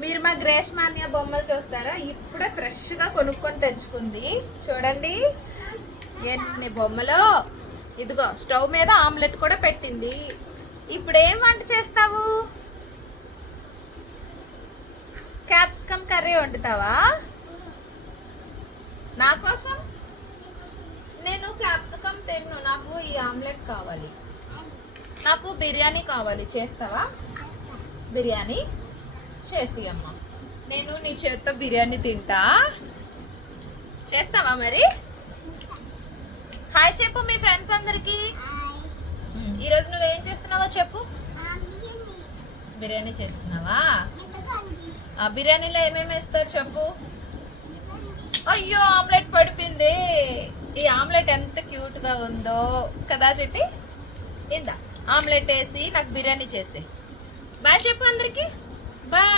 మీరు మా గ్రేష్ మాన్య బొమ్మలు చూస్తారా? ఇప్పుడే ఫ్రెష్గా కొనుక్కొని తెచ్చుకుంది. చూడండి ఎన్ని బొమ్మలో. ఇదిగో స్టవ్ మీద ఆమ్లెట్ కూడా పెట్టింది. ఇప్పుడు ఏం వంట చేస్తావు? క్యాప్సికమ్ కర్రీ వండుతావా నా కోసం? నేను క్యాప్సికమ్ తిన్ను, నాకు ఈ ఆమ్లెట్ కావాలి. నాకు బిర్యానీ కావాలి, చేస్తావా? బిర్యానీ చేసి అమ్మ, నేను నీ చేత్తో బిర్యానీ తింటా. చేస్తావా మరి? హాయ్ చెప్పు మీ ఫ్రెండ్స్ అందరికి. ఈరోజు నువ్వేం చేస్తున్నావో చెప్పు. బిర్యానీ చేస్తున్నావా? ఆ బిర్యానీలో ఏమేమి వేస్తారు చెప్పు. అయ్యో ఆమ్లెట్ పడిపోయింది. ఈ ఆమ్లెట్ ఎంత క్యూట్గా ఉందో కదా చెట్టి. ఇందా ఆమ్లెట్ వేసి నాకు బిర్యానీ చేసే. బాయ్ చెప్పు అందరికి. బాయ్.